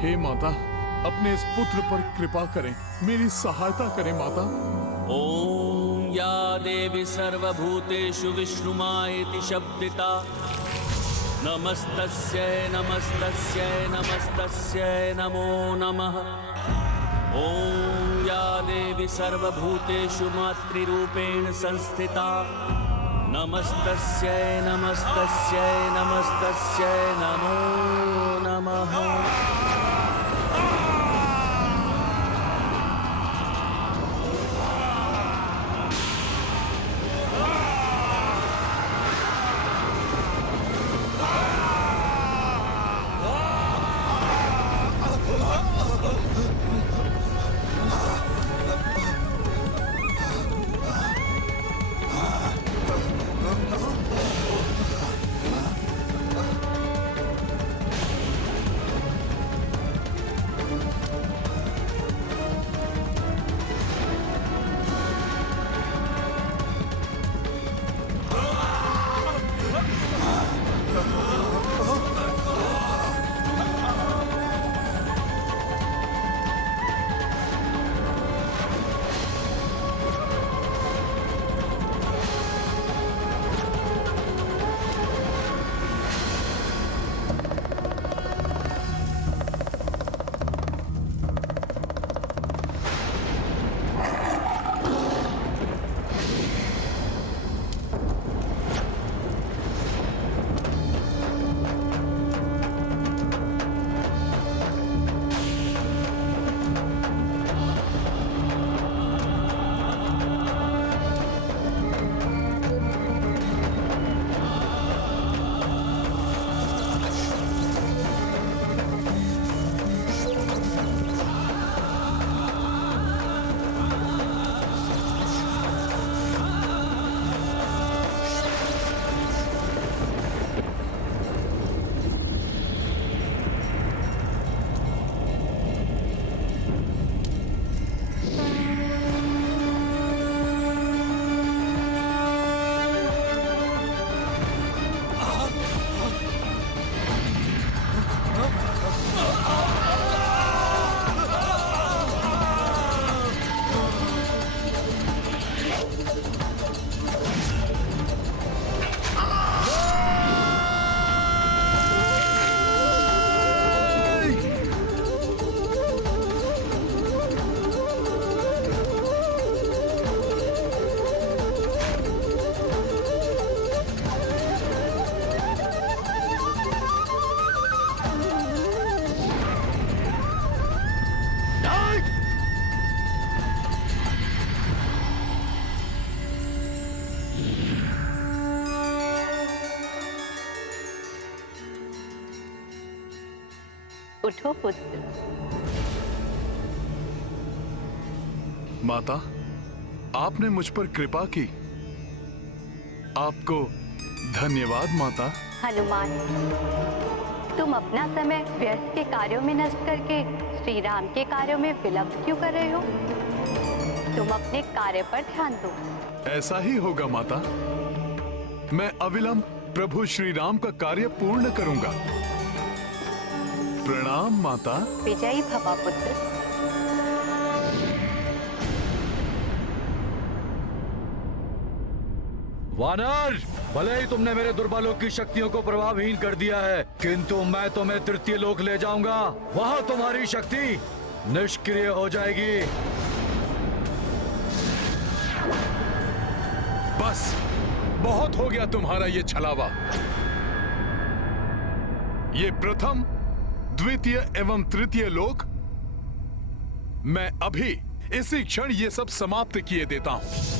हे माता, अपने इस पुत्र पर कृपा करें, मेरी सहायता करें माता। ओम या देवी सर्वभूतेषु विष्णुमायेति शब्दिता नमस्तस्यै नमस्तस्यै नमस्तस्यै नमो नमः। ओम या देवी सर्वभूतेषु मातृरूपेण संस्थिता नमस्तस्यै नमस्तस्यै नमस्तस्यै नमो नमः। उठो पुत्र। माता, आपने मुझ पर कृपा की, आपको धन्यवाद माता। हनुमान, तुम अपना समय व्यर्थ के कार्यों में नष्ट करके श्री राम के कार्यों में विलंब क्यों कर रहे हो? तुम अपने कार्य पर ध्यान दो। ऐसा ही होगा माता, मैं अविलंब प्रभु श्री राम का कार्य पूर्ण करूंगा। प्रणाम माता। विजयी भवा पुत्र। वानर, भले ही तुमने मेरे दुर्बलों की शक्तियों को प्रभावहीन कर दिया है, किंतु मैं तुम्हें तृतीय लोक ले जाऊंगा। वहां तुम्हारी शक्ति निष्क्रिय हो जाएगी। बस, बहुत हो गया तुम्हारा ये छलावा। ये प्रथम, द्वितीय एवं तृतीय लोक, मैं अभी इसी क्षण ये सब समाप्त किए देता हूं।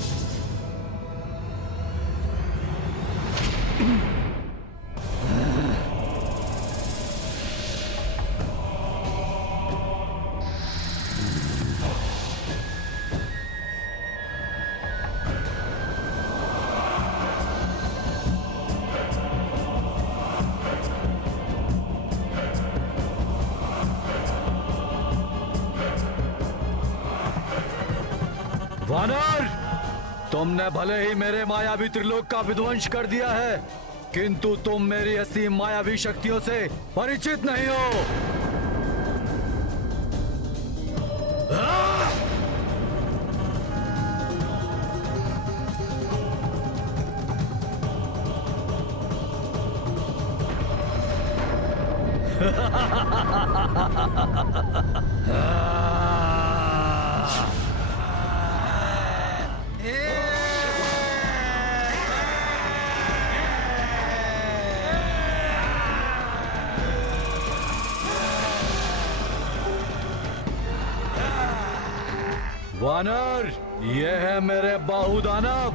वानर, तुमने भले ही मेरे मायावी त्रिलोक का विध्वंस कर दिया है, किंतु तुम मेरी असीम मायावी शक्तियों से परिचित नहीं हो। वानर, ये है मेरे बाहुदानव,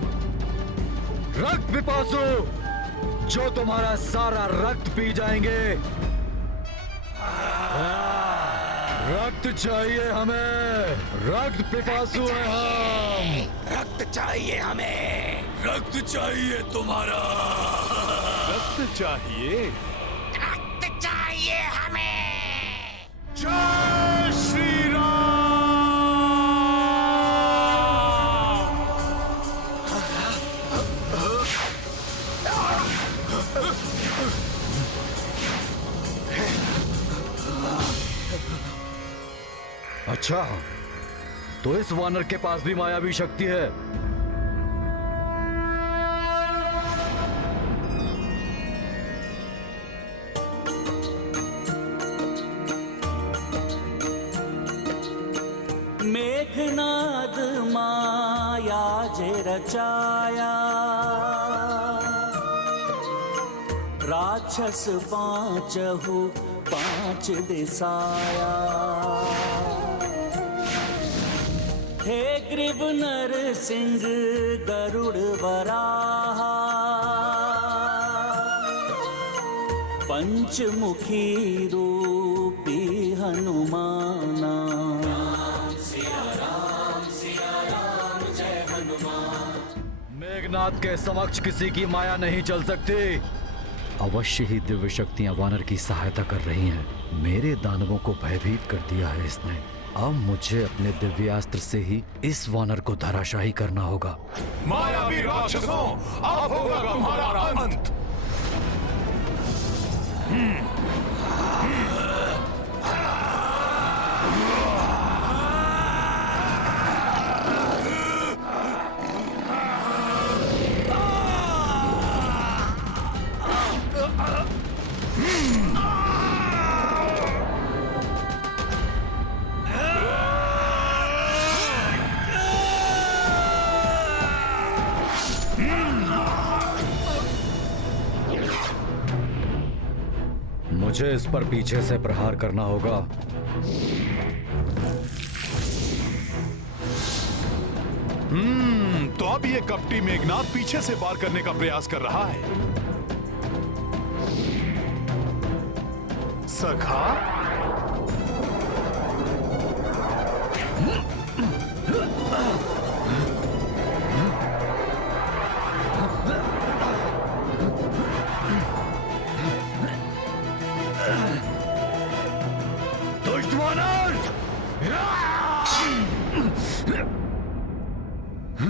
रक्त पिपासु, जो तुम्हारा सारा रक्त पी जाएंगे। रक्त चाहिए हमें, रक्त पिपासु हैं हम। रक्त चाहिए हमें। रक्त चाहिए तुम्हारा। रक्त चाहिए। रक्त चाहिए हमें। जय श्री राम। अच्छा, तो इस वानर के पास भी मायावी शक्ति है। मेघनाद माया जे रचाया, राक्षस पांचहु पांच दिसाया। हे ग्रीव नर सिंह गरुड़ वराहा, पंचमुखी रूपी हनुमाना। मेघनाथ के समक्ष किसी की माया नहीं चल सकती। अवश्य ही दिव्य शक्तियां वानर की सहायता कर रही हैं। मेरे दानवों को भयभीत कर दिया है इसने। अब मुझे अपने दिव्यास्त्र से ही इस वानर को धराशाही करना होगा। मायावी राक्षसों, अब होगा तुम्हारा अंत। मुझे इस पर पीछे से प्रहार करना होगा। तो अब ये कपटी मेघनाथ पीछे से वार करने का प्रयास कर रहा है। सखा,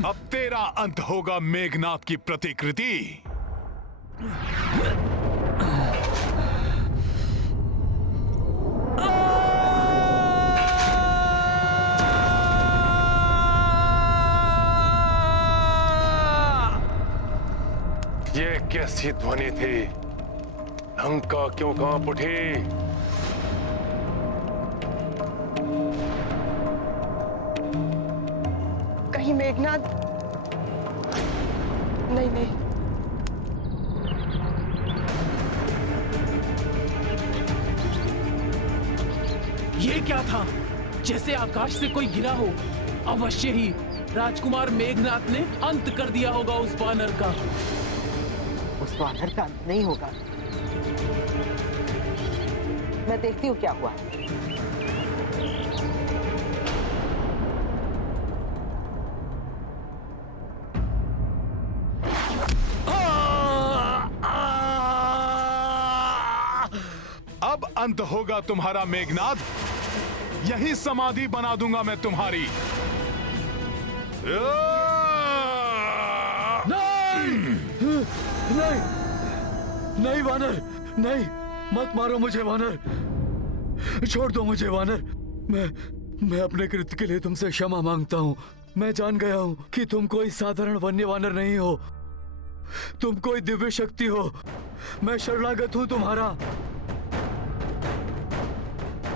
अब तेरा अंत होगा मेघनाथ की प्रतिकृति। ये कैसी ध्वनि थी? लंका क्यों कांप उठी? कहीं मेघनाथ? नहीं नहीं, ये क्या था? जैसे आकाश से कोई गिरा हो। अवश्य ही राजकुमार मेघनाथ ने अंत कर दिया होगा उस वानर का। उस वानर का अंत नहीं होगा। मैं देखती हूँ क्या हुआ। अब अंत होगा तुम्हारा मेघनाथ। यही समाधि बना दूंगा मैं तुम्हारी। नहीं, नहीं वानर, नहीं, मत मारो मुझे वानर। छोड़ दो मुझे वानर। मैं अपने कृत्य के लिए तुमसे क्षमा मांगता हूँ। मैं जान गया हूँ कि तुम कोई साधारण वन्य वानर नहीं हो। तुम कोई दिव्य शक्ति हो। मैं शरणागत हूँ तुम्हारा।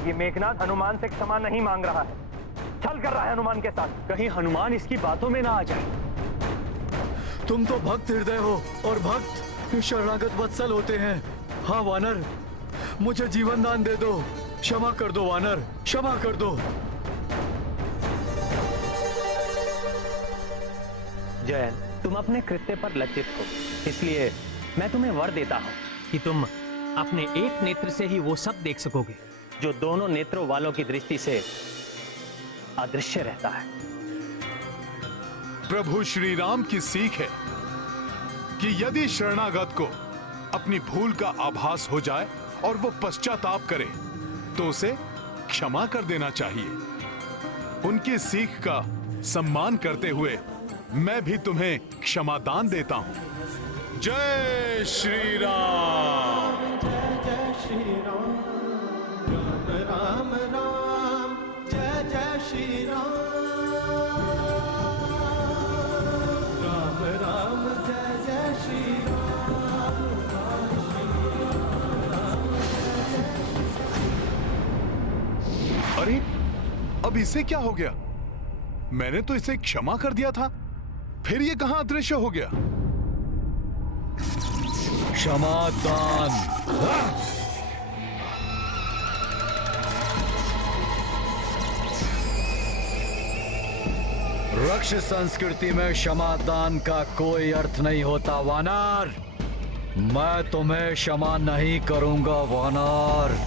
ये मेघनाथ हनुमान से क्षमा नहीं मांग रहा है, छल कर रहा है हनुमान के साथ। कहीं हनुमान इसकी बातों में ना आ जाए। तुम तो भक्त हृदय हो और भक्त शरणागत वत्सल होते हैं। हाँ वानर, मुझे जीवन दान दे दो, क्षमा कर दो वानर, क्षमा कर दो। जयन, तुम अपने कृत्य पर लज्जित हो, इसलिए मैं तुम्हें वर देता हूं कि तुम अपने एक नेत्र से ही वो सब देख सकोगे जो दोनों नेत्रों वालों की दृष्टि से अदृश्य रहता है। प्रभु श्री राम की सीख है कि यदि शरणागत को अपनी भूल का आभास हो जाए और वो पश्चाताप करे तो उसे क्षमा कर देना चाहिए। उनकी सीख का सम्मान करते हुए मैं भी तुम्हें क्षमा दान देता हूं। जय श्री राम। जय जय श्री राम, राम राम राम, जय जय श्री राम, राम राम जय जय श्री राम। अरे अब इसे क्या हो गया? मैंने तो इसे क्षमा कर दिया था, फिर ये कहां अदृश्य हो गया? क्षमा दान। रक्ष संस्कृति में क्षमा दान का कोई अर्थ नहीं होता वानर। मैं तुम्हें क्षमा नहीं करूंगा वानर।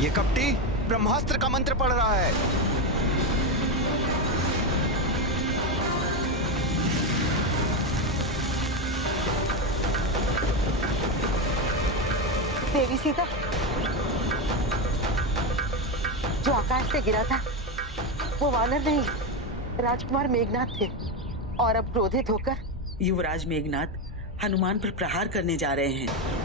ये कपटी ब्रह्मास्त्र का मंत्र पढ़ रहा है। देवी सीता, जो आकाश से गिरा था वो वानर नहीं, राजकुमार मेघनाथ थे। और अब क्रोधित होकर युवराज मेघनाथ हनुमान पर प्रहार करने जा रहे हैं।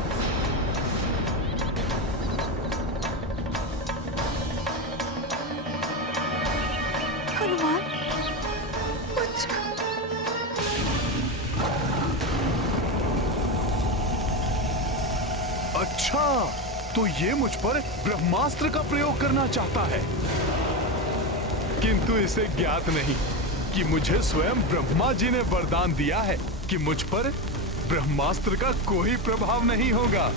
हनुमान, अच्छा, तो ये मुझ पर ब्रह्मास्त्र का प्रयोग करना चाहता है, किंतु इसे ज्ञात नहीं कि मुझे स्वयं ब्रह्मा जी ने वरदान दिया है कि मुझ पर ब्रह्मास्त्र का कोई प्रभाव नहीं होगा।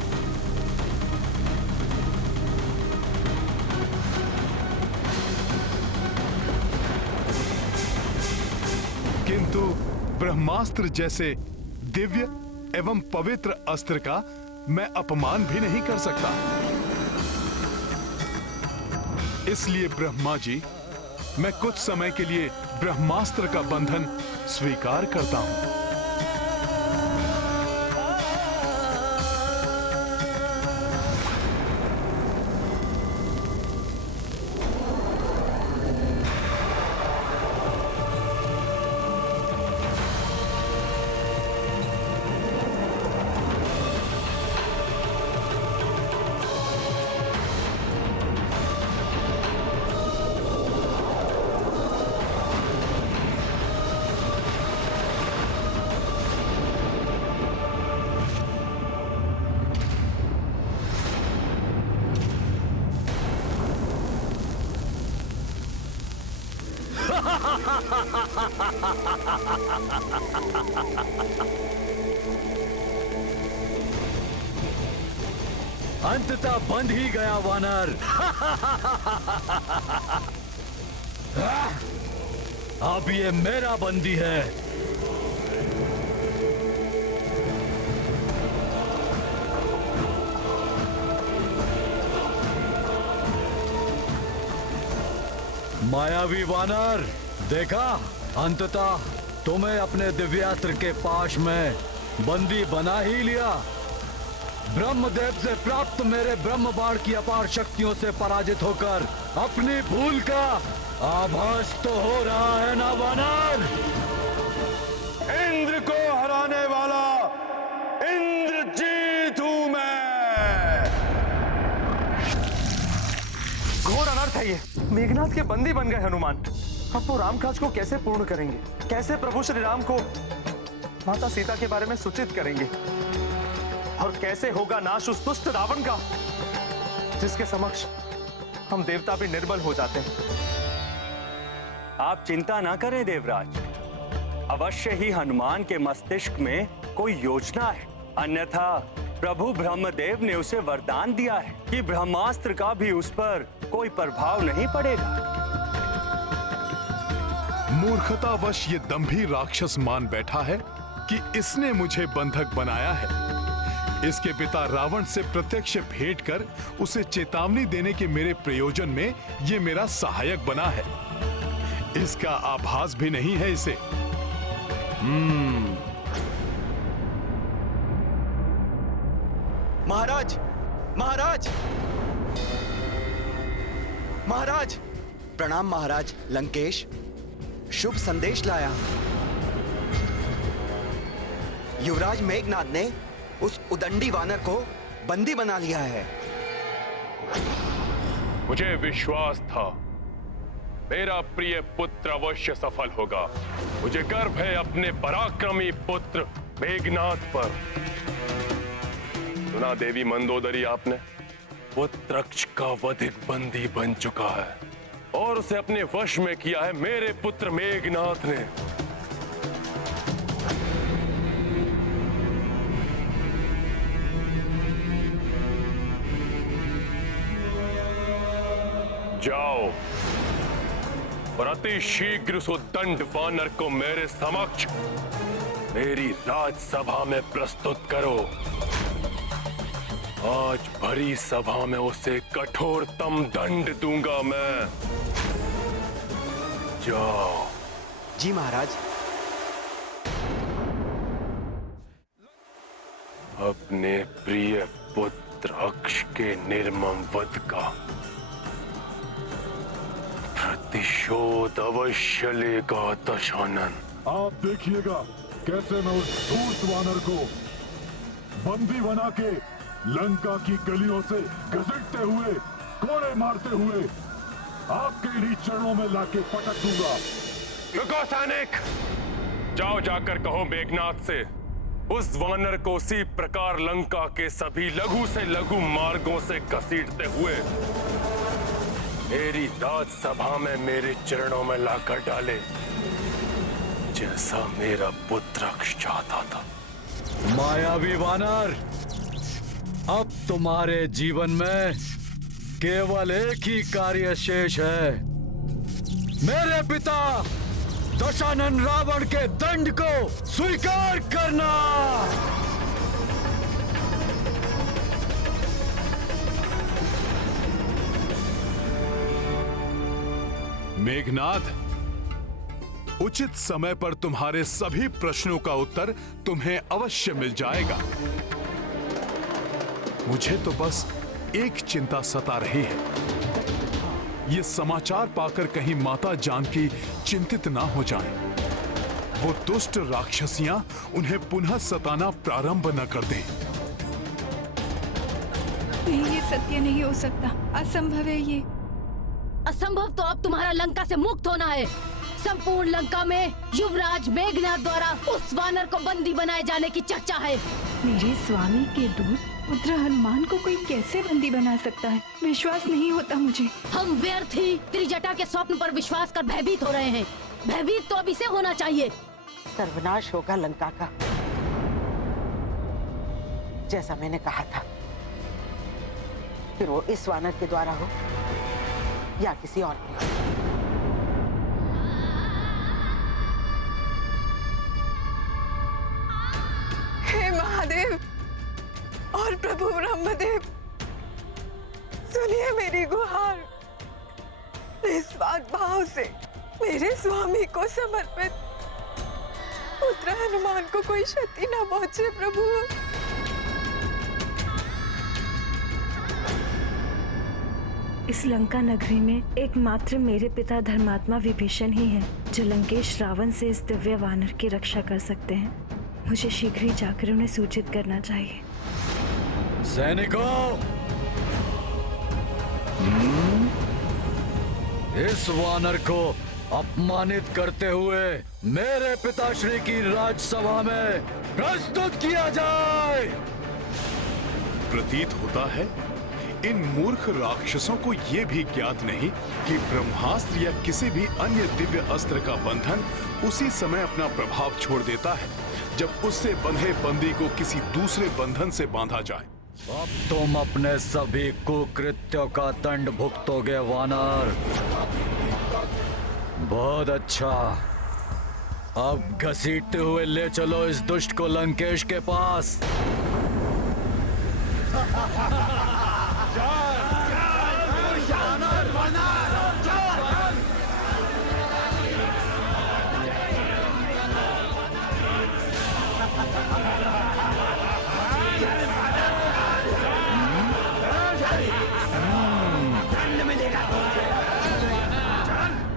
किंतु ब्रह्मास्त्र जैसे दिव्य एवं पवित्र अस्त्र का मैं अपमान भी नहीं कर सकता। इसलिए ब्रह्मा जी, मैं कुछ समय के लिए ब्रह्मास्त्र का बंधन स्वीकार करता हूं। अंततः बंध ही गया वानर। अब ये मेरा बंदी है। मायावी वानर, देखा, अंततः तुम्हें अपने दिव्यास्त्र के पाश में बंदी बना ही लिया। ब्रह्मदेव से प्राप्त मेरे ब्रह्म बाण की अपार शक्तियों से पराजित होकर अपनी भूल का आभास तो हो रहा है ना वानर? इंद्र को हराने वाला इंद्रजीत हूं मैं। घोर अनर्थ है बताइए, मेघनाथ के बंदी बन गए हनुमान। अब वो रामकाज को कैसे पूर्ण करेंगे? कैसे प्रभु श्री राम को माता सीता के बारे में सूचित करेंगे? और कैसे होगा नाश उस दुष्ट रावण का, जिसके समक्ष हम देवता भी निर्बल हो जाते हैं? आप चिंता ना करें देवराज, अवश्य ही हनुमान के मस्तिष्क में कोई योजना है। अन्यथा प्रभु ब्रह्मदेव ने उसे वरदान दिया है कि ब्रह्मास्त्र का भी उस पर कोई प्रभाव नहीं पड़ेगा। मूर्खतावश ये दंभी राक्षस मान बैठा है कि इसने मुझे बंधक बनाया है। इसके पिता रावण से प्रत्यक्ष भेंट कर उसे चेतावनी देने के मेरे प्रयोजन में ये मेरा सहायक बना है। इसका आभास भी नहीं है इसे। महाराज, महाराज, महाराज, प्रणाम महाराज। लंकेश शुभ संदेश लाया। युवराज मेघनाद ने उस उदंडी वानर को बंदी बना लिया है। मुझे विश्वास था मेरा प्रिय पुत्र अवश्य सफल होगा। मुझे गर्व है अपने पराक्रमी पुत्र मेघनाद पर। सुना देवी मंदोदरी आपने, वो तृक्ष का वधिक बंदी बन चुका है और उसे अपने वश में किया है मेरे पुत्र मेघनाद ने। जाओ और अति शीघ्र उस उद्दंड वानर को मेरे समक्ष मेरी राजसभा में प्रस्तुत करो। आज भरी सभा में उसे कठोरतम दंड दूंगा मैं। जाओ। जी महाराज। अपने प्रिय पुत्र अक्ष के निर्मम वध का प्रतिशोध अवश्य लेगा दशानन। आप देखिएगा कैसे मैं उस धूर्त वानर को बंदी बना के लंका की गलियों से घसीटते हुए, कोड़े मारते हुए आपके इन्हीं चरणों में लाके पटक दूंगा। रुको सैनिक, जाओ जाकर कहो मेघनाद से उस वानर को उसी प्रकार लंका के सभी लघु से लघु मार्गों से घसीटते हुए मेरी राजसभा में मेरे चरणों में लाकर डाले, जैसा मेरा पुत्र अक्ष चाहता था। मायावी वानर, अब तुम्हारे जीवन में केवल एक ही कार्य शेष है, मेरे पिता दशानन रावण के दंड को स्वीकार करना। मेघनाद, उचित समय पर तुम्हारे सभी प्रश्नों का उत्तर तुम्हें अवश्य मिल जाएगा। मुझे तो बस एक चिंता सता रही है, ये समाचार पाकर कहीं माता जानकी चिंतित ना हो जाएं। वो दुष्ट राक्षसियां उन्हें पुनः सताना प्रारंभ न कर दें। नहीं, ये सत्य नहीं हो सकता, असंभव है ये। असंभव तो अब तुम्हारा लंका से मुक्त होना है। संपूर्ण लंका में युवराज मेघनाद द्वारा उस वानर को बंदी बनाए जाने की चर्चा है। मेरे स्वामी के दूत पुत्र हनुमान को कोई कैसे बंदी बना सकता है? विश्वास नहीं होता मुझे। हम व्यर्थ ही त्रिजटा के स्वप्न पर विश्वास कर भयभीत हो रहे हैं। भयभीत तो अब इसे होना चाहिए। सर्वनाश होगा लंका का, जैसा मैंने कहा था। फिर वो इस वानर के द्वारा हो या किसी और के। हे महादेव और प्रभु ब्रह्मदेव, सुनिए मेरी गुहार। निस्वार्थ भाव से मेरे स्वामी को समर्पित पुत्र हनुमान को कोई क्षति न पहुंचे प्रभु। इस लंका नगरी में एकमात्र मेरे पिता धर्मात्मा विभीषण ही हैं, जो लंकेश रावण से इस दिव्य वानर की रक्षा कर सकते हैं। मुझे शीघ्र ही जाकर उन्हें सूचित करना चाहिए। सैनिकों, इस वानर को अपमानित करते हुए मेरे पिताश्री की राजसभा में प्रस्तुत किया जाए। प्रतीत होता है इन मूर्ख राक्षसों को यह भी ज्ञात नहीं कि ब्रह्मास्त्र या किसी भी अन्य दिव्य अस्त्र का बंधन उसी समय अपना प्रभाव छोड़ देता है जब उससे बंधे बंदी को किसी दूसरे बंधन से बांधा जाए। अब तुम अपने सभी कुकृत्यों का दंड भुगतोगे वानर। बहुत अच्छा, अब घसीटते हुए ले चलो इस दुष्ट को लंकेश के पास।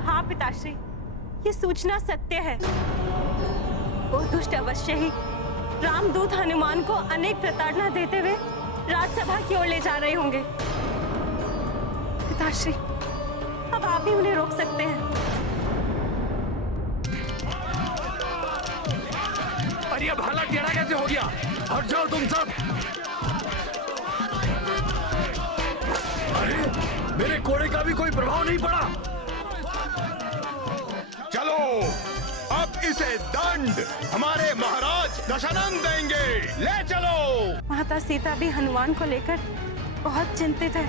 हाँ पिताश्री, ये सूचना सत्य है। वो दुष्ट अवश्य ही रामदूत हनुमान को अनेक प्रताड़ना देते हुए राजसभा की ओर ले जा रहे होंगे। पिताश्री, अब आप ही उन्हें रोक सकते हैं। अरे अब हालत टेढ़ा कैसे हो गया? हट जाओ तुम सब। अरे मेरे घोड़े का भी कोई प्रभाव नहीं पड़ा। चलो, अब इसे दंड हमारे महाराज दशानन देंगे। ले चलो। माता सीता भी हनुमान को लेकर बहुत चिंतित है।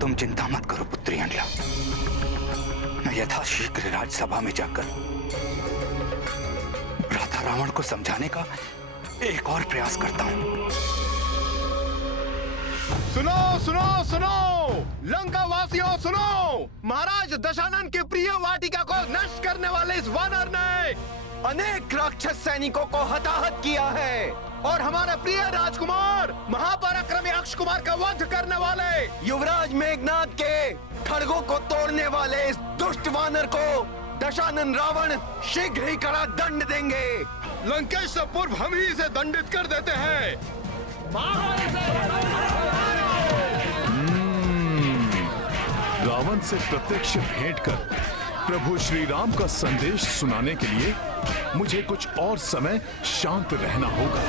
तुम चिंता मत करो पुत्री अंडला, मैं यथाशीघ्र राजसभा में जाकर राधा रावण को समझाने का एक और प्रयास करता हूं। सुनो सुनो सुनो, लंका वासियों सुनो, महाराज दशानन की प्रिय वाटिका को नष्ट करने वाले इस वानर ने अनेक राक्षस सैनिकों को हताहत किया है और हमारे प्रिय राजकुमार महापराक्रमी अक्ष कुमार का वध करने वाले युवराज मेघनाद के खड़गों को तोड़ने वाले इस दुष्ट वानर को दशानन रावण शीघ्र ही कड़ा दंड देंगे। लंकेश से पूर्व हम ही इसे दंडित कर देते हैं। रावण से प्रत्यक्ष भेंट कर प्रभु श्री राम का संदेश सुनाने के लिए मुझे कुछ और समय शांत रहना होगा।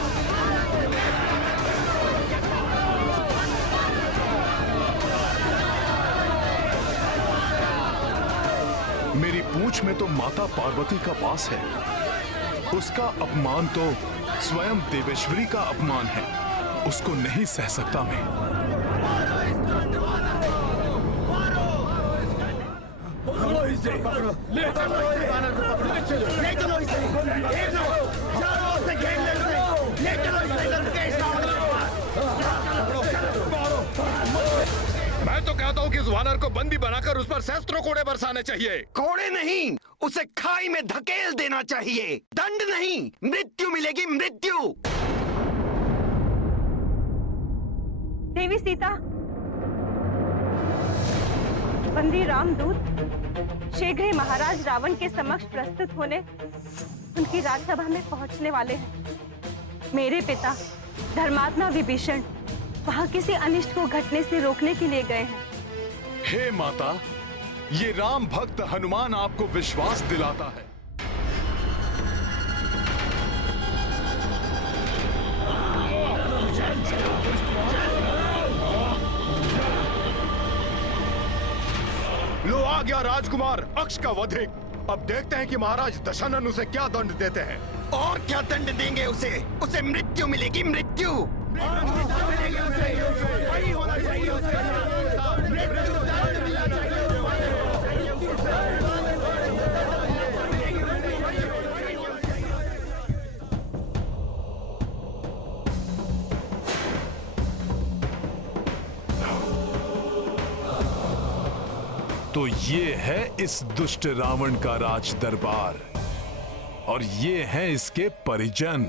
मेरी पूंछ में तो माता पार्वती का वास है, उसका अपमान तो स्वयं देवेश्वरी का अपमान है, उसको नहीं सह सकता मैं। मैं तो कहता हूँ कि इस वानर को बंदी बनाकर उस पर सहस्त्रों कोड़े बरसाने चाहिए। कोड़े नहीं, उसे खाई में धकेल देना चाहिए। दंड नहीं, मृत्यु मिलेगी, मृत्यु। देवी सीता, बंदी रामदूत शीघ्र ही महाराज रावण के समक्ष प्रस्तुत होने उनकी राजसभा में पहुंचने वाले हैं। मेरे पिता धर्मात्मा विभीषण वहां किसी अनिष्ट को घटने से रोकने के लिए गए हैं। हे माता, ये राम भक्त हनुमान आपको विश्वास दिलाता है। लो आ गया राजकुमार अक्ष का वधिक। अब देखते हैं कि महाराज दशानन उसे क्या दंड देते हैं। और क्या दंड देंगे उसे? उसे मृत्यु मिलेगी, मृत्यु। तो ये है इस दुष्ट रावण का राज दरबार और ये हैं इसके परिजन।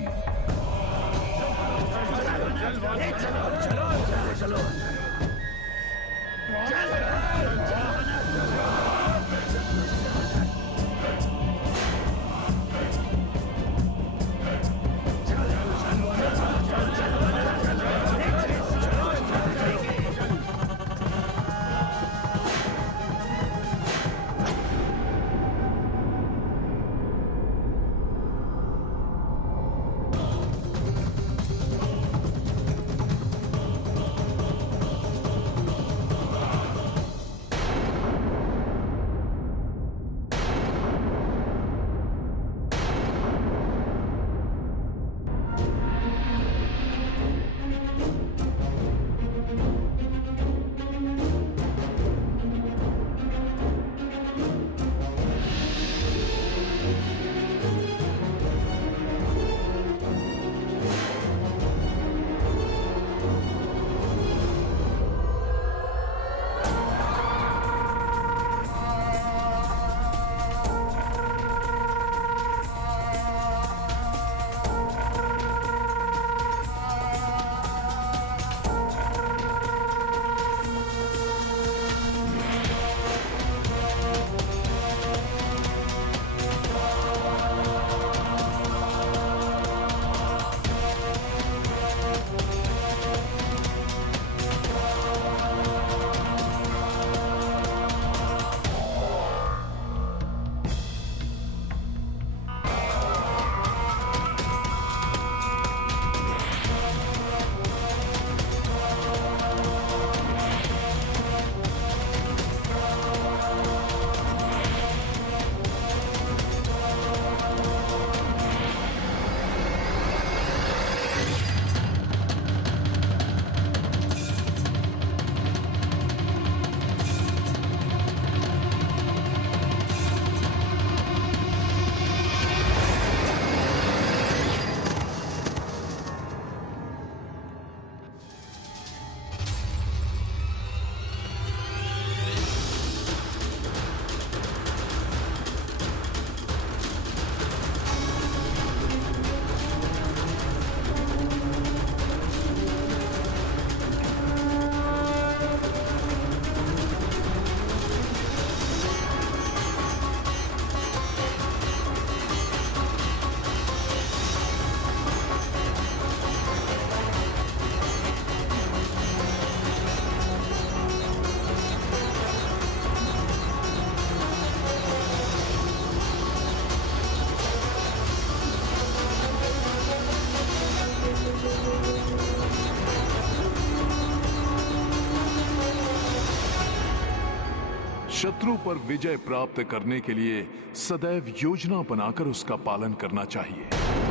शत्रु पर विजय प्राप्त करने के लिए सदैव योजना बनाकर उसका पालन करना चाहिए।